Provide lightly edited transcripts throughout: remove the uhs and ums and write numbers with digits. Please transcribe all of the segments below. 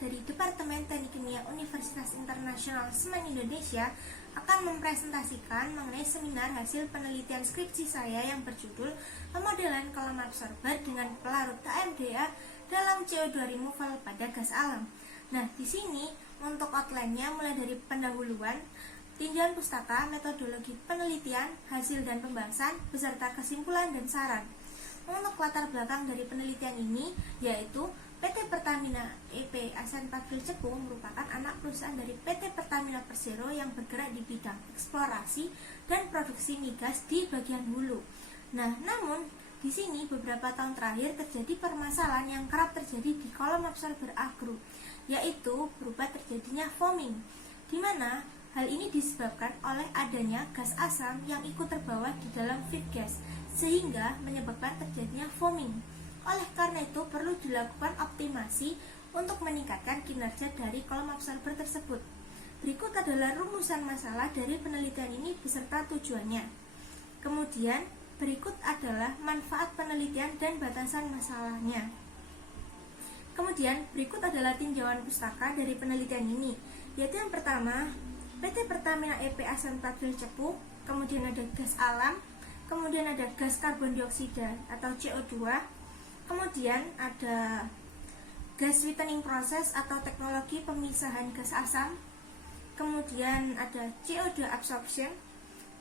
dari Departemen Teknik Kimia Universitas Internasional Semen Indonesia akan mempresentasikan mengenai seminar hasil penelitian skripsi saya yang berjudul Pemodelan kolom absorber dengan pelarut KMDA dalam CO2 removal pada gas alam. Nah, di sini untuk outline-nya mulai dari pendahuluan, tinjauan pustaka, metodologi penelitian, hasil dan pembahasan, beserta kesimpulan dan saran. Untuk latar belakang dari penelitian ini yaitu PT Pertamina EP Asan Patril Cepu merupakan anak perusahaan dari PT Pertamina Persero yang bergerak di bidang eksplorasi dan produksi migas di bagian hulu. Nah, namun di sini beberapa tahun terakhir terjadi permasalahan yang kerap terjadi di kolom absorber agro, yaitu berupa terjadinya foaming, di mana hal ini disebabkan oleh adanya gas asam yang ikut terbawa di dalam feed gas, sehingga menyebabkan terjadinya foaming. Oleh karena itu perlu dilakukan optimasi untuk meningkatkan kinerja dari kolom absorber tersebut. Berikut adalah rumusan masalah dari penelitian ini beserta tujuannya. Kemudian berikut adalah manfaat penelitian dan batasan masalahnya. Kemudian berikut adalah tinjauan pustaka dari penelitian ini, yaitu yang pertama PT Pertamina EP Asan Patril Cepu, kemudian ada gas alam, kemudian ada gas karbon dioksida atau CO2, kemudian ada gas sweetening process atau teknologi pemisahan gas asam, kemudian ada CO2 absorption,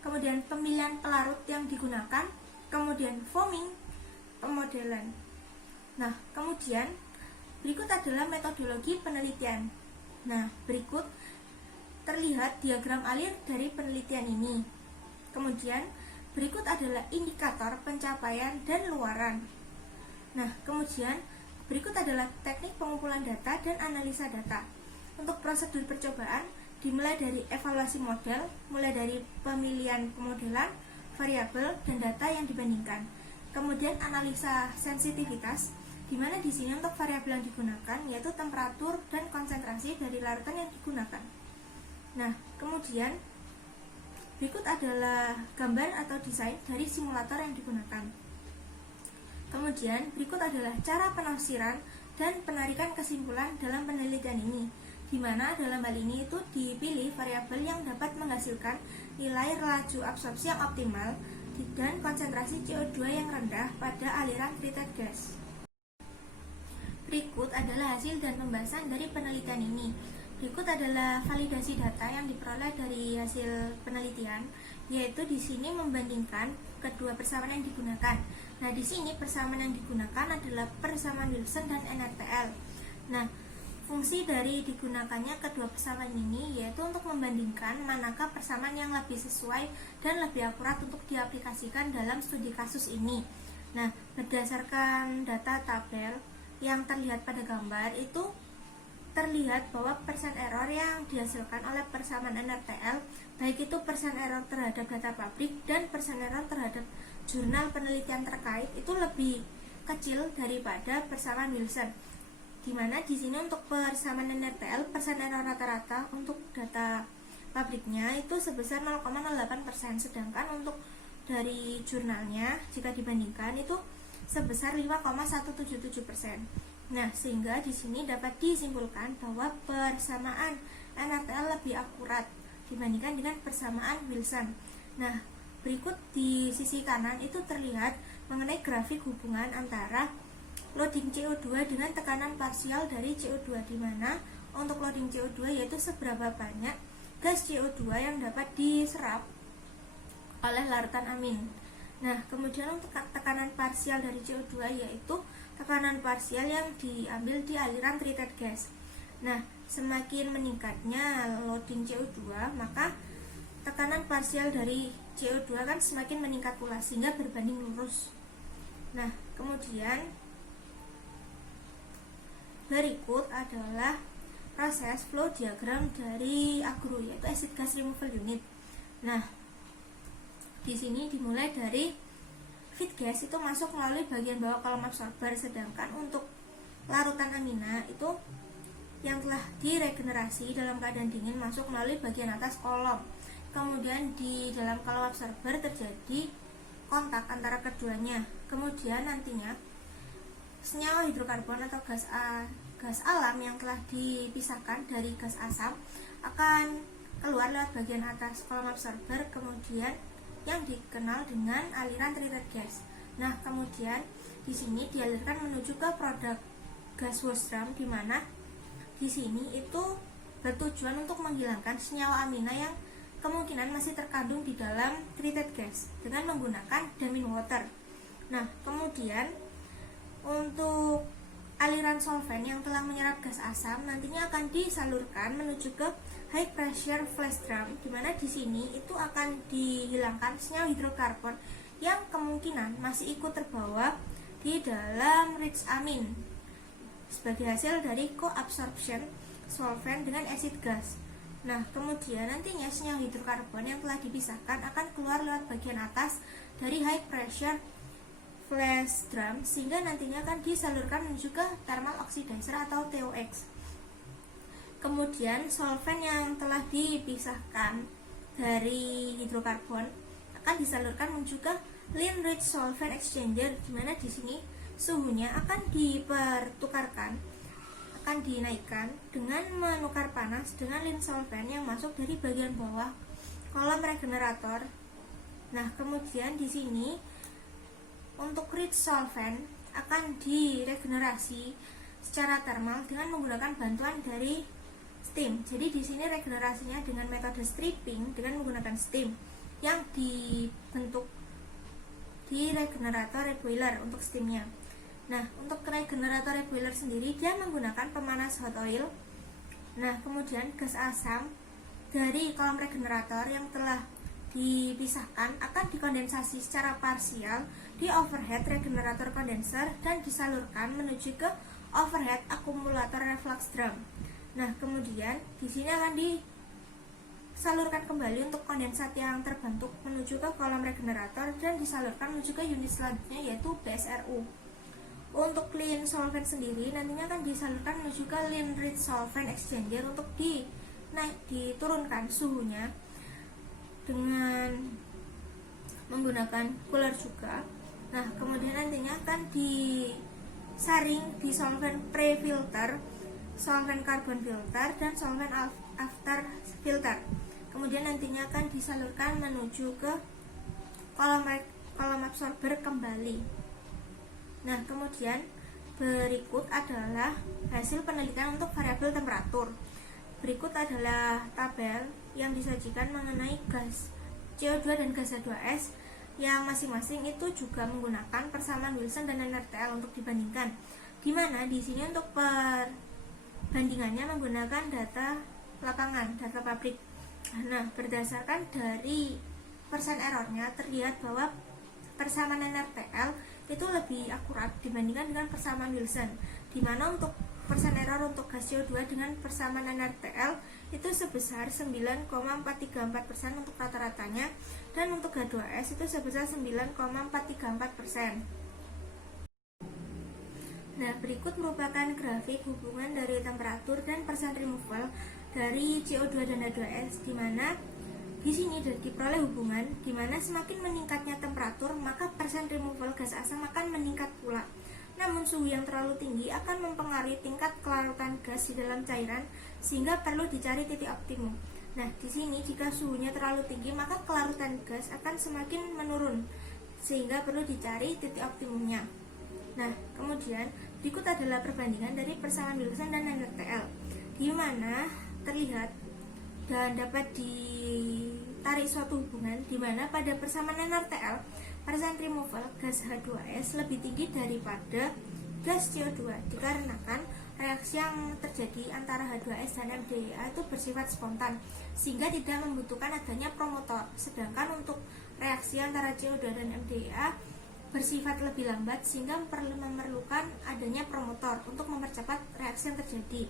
kemudian pemilihan pelarut yang digunakan, kemudian foaming, pemodelan. Nah, kemudian berikut adalah metodologi penelitian. Nah, berikut terlihat diagram alir dari penelitian ini. Kemudian berikut adalah indikator pencapaian dan luaran. Nah, kemudian berikut adalah teknik pengumpulan data dan analisa data. Untuk prosedur percobaan dimulai dari evaluasi model, mulai dari pemilihan pemodelan, variabel, dan data yang dibandingkan. Kemudian analisa sensitivitas, di mana di sini untuk variabel yang digunakan yaitu temperatur dan konsentrasi dari larutan yang digunakan. Nah, kemudian berikut adalah gambar atau desain dari simulator yang digunakan. Kemudian berikut adalah cara penafsiran dan penarikan kesimpulan dalam penelitian ini, di mana dalam hal ini itu dipilih variabel yang dapat menghasilkan nilai laju absorpsi yang optimal dan konsentrasi CO2 yang rendah pada aliran treated gas. Berikut adalah hasil dan pembahasan dari penelitian ini. Berikut adalah validasi data yang diperoleh dari hasil penelitian, yaitu di sini membandingkan kedua persamaan yang digunakan. Nah, di sini persamaan yang digunakan adalah persamaan Wilson dan NRTL. Nah, fungsi dari digunakannya kedua persamaan ini yaitu untuk membandingkan manakah persamaan yang lebih sesuai dan lebih akurat untuk diaplikasikan dalam studi kasus ini. Nah, berdasarkan data tabel yang terlihat pada gambar itu terlihat bahwa persen error yang dihasilkan oleh persamaan NRTL, baik itu persen error terhadap data pabrik dan persen error terhadap jurnal penelitian terkait itu lebih kecil daripada persamaan Wilson. Dimana di sini untuk persamaan NRTL persen error rata-rata untuk data pabriknya itu sebesar 0,08%, sedangkan untuk dari jurnalnya jika dibandingkan itu sebesar 5,177%. Nah, sehingga di sini dapat disimpulkan bahwa persamaan NRTL lebih akurat dibandingkan dengan persamaan Wilson. Nah, berikut di sisi kanan itu terlihat mengenai grafik hubungan antara loading CO2 dengan tekanan parsial dari CO2, di mana untuk loading CO2 yaitu seberapa banyak gas CO2 yang dapat diserap oleh larutan amin. Nah, kemudian untuk tekanan parsial dari CO2 yaitu tekanan parsial yang diambil di aliran treated gas. Nah, semakin meningkatnya loading CO2, maka tekanan parsial dari CO2 kan semakin meningkat pula, sehingga berbanding lurus. Nah, kemudian berikut adalah proses flow diagram dari agro, yaitu acid gas removal unit. Nah, di sini dimulai dari feed gas itu masuk melalui bagian bawah kolom absorber, sedangkan untuk larutan amina itu yang telah diregenerasi dalam keadaan dingin masuk melalui bagian atas kolom. Kemudian di dalam kolom absorber terjadi kontak antara keduanya. Kemudian nantinya senyawa hidrokarbon atau gas gas alam yang telah dipisahkan dari gas asam akan keluar lewat bagian atas kolom absorber, kemudian yang dikenal dengan aliran treated gas. Nah, kemudian di sini dialirkan menuju ke produk gas wash drum, di mana di sini itu bertujuan untuk menghilangkan senyawa amina yang kemungkinan masih terkandung di dalam treated gas dengan menggunakan damin water. Nah, kemudian untuk aliran solvent yang telah menyerap gas asam nantinya akan disalurkan menuju ke high pressure flash drum, di mana di sini itu akan dihilangkan senyawa hidrokarbon yang kemungkinan masih ikut terbawa di dalam rich amin sebagai hasil dari coabsorption solvent dengan acid gas. Nah, kemudian nantinya senyawa hidrokarbon yang telah dipisahkan akan keluar lewat bagian atas dari high pressure flash drum, sehingga nantinya akan disalurkan menuju ke thermal oxidizer atau TOX. Kemudian solvent yang telah dipisahkan dari hidrokarbon akan disalurkan menuju ke lean rich solvent exchanger, di mana di sini suhunya akan dipertukarkan, akan dinaikkan dengan menukar panas dengan lean solvent yang masuk dari bagian bawah kolom regenerator. Nah, kemudian di sini untuk rich solvent akan diregenerasi secara thermal dengan menggunakan bantuan dari steam. Jadi di sini regenerasinya dengan metode stripping dengan menggunakan steam yang dibentuk di regenerator reboiler untuk steamnya. Nah, untuk regenerator reboiler sendiri dia menggunakan pemanas hot oil. Nah, kemudian gas asam dari kolom regenerator yang telah dipisahkan akan dikondensasi secara parsial di overhead regenerator kondenser dan disalurkan menuju ke overhead akumulator reflux drum. Nah, kemudian di sini akan disalurkan kembali untuk kondensat yang terbentuk menuju ke kolom regenerator dan disalurkan menuju ke unit selanjutnya, yaitu BSRU. Untuk clean solvent sendiri nantinya akan disalurkan menuju ke lean rich solvent exchanger untuk diturunkan suhunya dengan menggunakan cooler juga. Nah, kemudian nantinya akan disaring di solvent pre-filter, solvent carbon filter, dan solvent after filter. Kemudian nantinya akan disalurkan menuju ke kolom absorber kembali. Nah, kemudian berikut adalah hasil penelitian untuk variabel temperatur. Berikut adalah tabel yang disajikan mengenai gas CO2 dan gas H2S yang masing-masing itu juga menggunakan persamaan Wilson dan NRTL untuk dibandingkan. Di mana di sini untuk perbandingannya menggunakan data lapangan, data pabrik. Nah, berdasarkan dari persen errornya terlihat bahwa persamaan NRTL itu lebih akurat dibandingkan dengan persamaan Wilson, di mana untuk persen error untuk gas CO2 dengan persamaan NRTL itu sebesar 9,434% untuk rata-ratanya, dan untuk H2S itu sebesar 9,434%. Nah, berikut merupakan grafik hubungan dari temperatur dan persen removal dari CO2 dan H2S, di mana di sini diperoleh hubungan di mana semakin meningkatnya temperatur maka persen removal gas asam akan meningkat pula. Namun suhu yang terlalu tinggi akan mempengaruhi tingkat kelarutan gas di dalam cairan sehingga perlu dicari titik optimum. Nah, di sini jika suhunya terlalu tinggi maka kelarutan gas akan semakin menurun sehingga perlu dicari titik optimumnya. Nah, kemudian berikut adalah perbandingan dari persamaan Wilson dan NRTL, di mana terlihat dan dapat ditarik suatu hubungan di mana pada persamaan NRTL persen removal gas H2S lebih tinggi daripada gas CO2 dikarenakan reaksi yang terjadi antara H2S dan MDA itu bersifat spontan sehingga tidak membutuhkan adanya promotor, sedangkan untuk reaksi antara CO2 dan MDA bersifat lebih lambat sehingga memerlukan adanya promotor untuk mempercepat reaksi yang terjadi.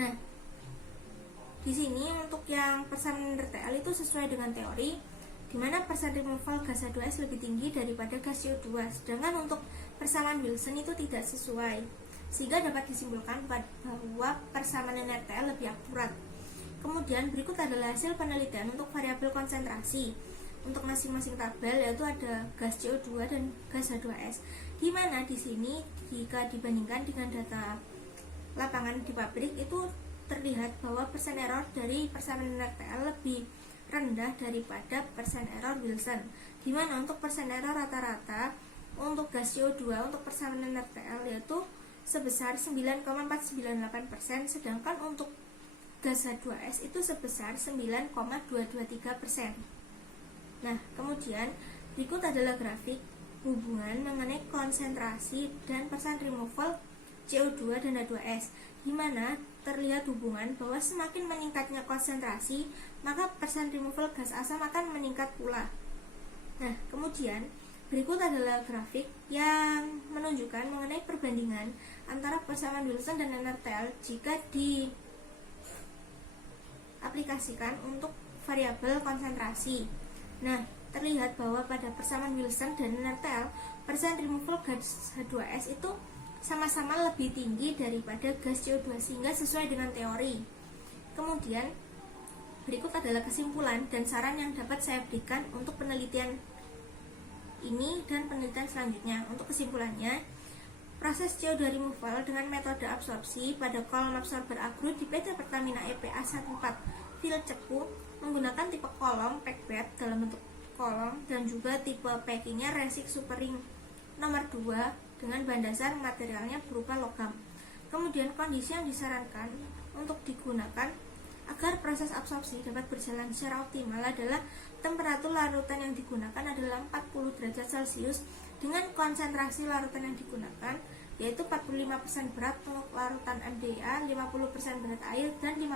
Nah, di sini untuk yang persamaan NRTL itu sesuai dengan teori, di mana persen removal gas H2S lebih tinggi daripada gas CO2, sedangkan untuk persamaan Wilson itu tidak sesuai, sehingga dapat disimpulkan bahwa persamaan NRTL lebih akurat. Kemudian berikut adalah hasil penelitian untuk variabel konsentrasi untuk masing-masing tabel, yaitu ada gas CO2 dan gas H2S, di mana di sini jika dibandingkan dengan data lapangan di pabrik itu terlihat bahwa persen error dari persamaan NRTL lebih rendah daripada persen error Wilson, di mana untuk persen error rata-rata untuk gas CO2 untuk persamaan NRTL yaitu sebesar 9,498%, sedangkan untuk gas H2S itu sebesar 9,223%. Nah, kemudian berikut adalah grafik hubungan mengenai konsentrasi dan persen removal CO2 dan H2S, di mana terlihat hubungan bahwa semakin meningkatnya konsentrasi, maka persen removal gas asam akan meningkat pula. Nah, kemudian berikut adalah grafik yang menunjukkan mengenai perbandingan antara persamaan Wilson dan NRTL jika diaplikasikan untuk variabel konsentrasi. Nah, terlihat bahwa pada persamaan Wilson dan NRTL, persen removal gas H2S itu sama-sama lebih tinggi daripada gas CO2 sehingga sesuai dengan teori. Kemudian berikut adalah kesimpulan dan saran yang dapat saya berikan untuk penelitian ini dan penelitian selanjutnya. Untuk kesimpulannya, proses CO2 removal dengan metode absorpsi pada kolom absorber agrut di PT Pertamina EPA 14 Fil Cepu menggunakan tipe kolom pack bed dalam bentuk kolom dan juga tipe packingnya resik supering nomor 2 dengan bahan dasar materialnya berupa logam. Kemudian kondisi yang disarankan untuk digunakan agar proses absorpsi dapat berjalan secara optimal adalah temperatur larutan yang digunakan adalah 40 derajat Celcius dengan konsentrasi larutan yang digunakan yaitu 45% berat untuk larutan MDA, 50% berat air, dan 5%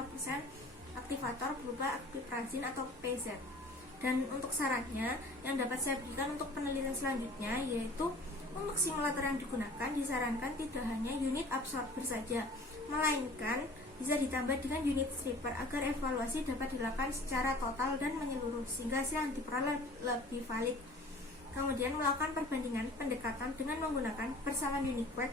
aktivator berupa aktifrazin atau PZ. Dan untuk sarannya yang dapat saya berikan untuk penelitian selanjutnya yaitu untuk simulator yang digunakan disarankan tidak hanya unit absorber saja, melainkan bisa ditambah dengan unit stripper agar evaluasi dapat dilakukan secara total dan menyeluruh sehingga hasil yang diperoleh lebih valid. Kemudian melakukan perbandingan pendekatan dengan menggunakan persamaan Uniquark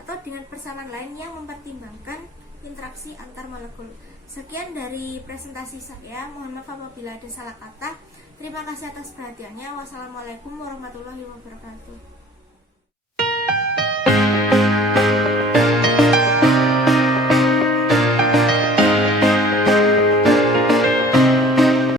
atau dengan persamaan lain yang mempertimbangkan interaksi antar molekul. Sekian dari presentasi saya, mohon maaf apabila ada salah kata. Terima kasih atas perhatiannya. Wassalamualaikum warahmatullahi wabarakatuh.